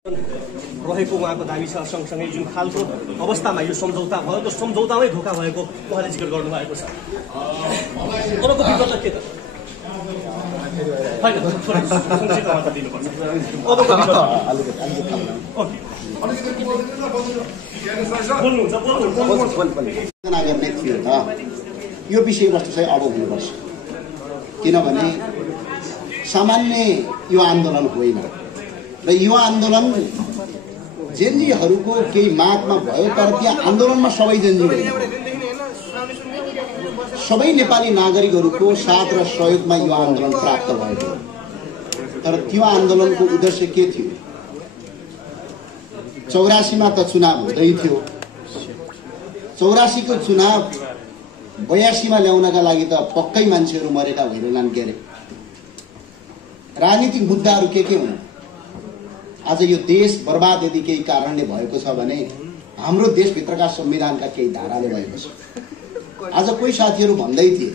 रहेको उहाँको दाबी छ। सँगसँगै जुन खालको अवस्थामा यो सम्झौता भयो त्यो सम्झौतामै धोका भएको उहाँले जिक्र गर्नुभएको छ। अबको विगत के त होइन संक्षिप्तमा त दिनुपर्छ। अबको गर्ने थियो त यो विषयवस्तु चाहिँ अब हुनुपर्छ, किनभने सामान्य यो आन्दोलन होइन र यो आन्दोलन जेनजीहरूको केही मागमा भयो, तर त्यहाँ आन्दोलनमा सबै जेनजी होइन, सबै नेपाली नागरिकहरूको साथ र सहयोगमा यो आन्दोलन प्राप्त भएको। तर त्यो आन्दोलनको उद्देश्य के थियो? 84मा त चुनाव हुँदै थियो, 84को चुनाव 82मा ल्याउनका लागि त पक्कै मान्छेहरू मरेका होइनन् के अरे। राजनीतिक मुद्दाहरू के हुन्? आज यो देश बर्बाद यदि केही कारणले भएको छ भने हाम्रो देशभित्रका संविधानका केही धाराले भएको छ। आज कोही साथीहरू भन्दै थिए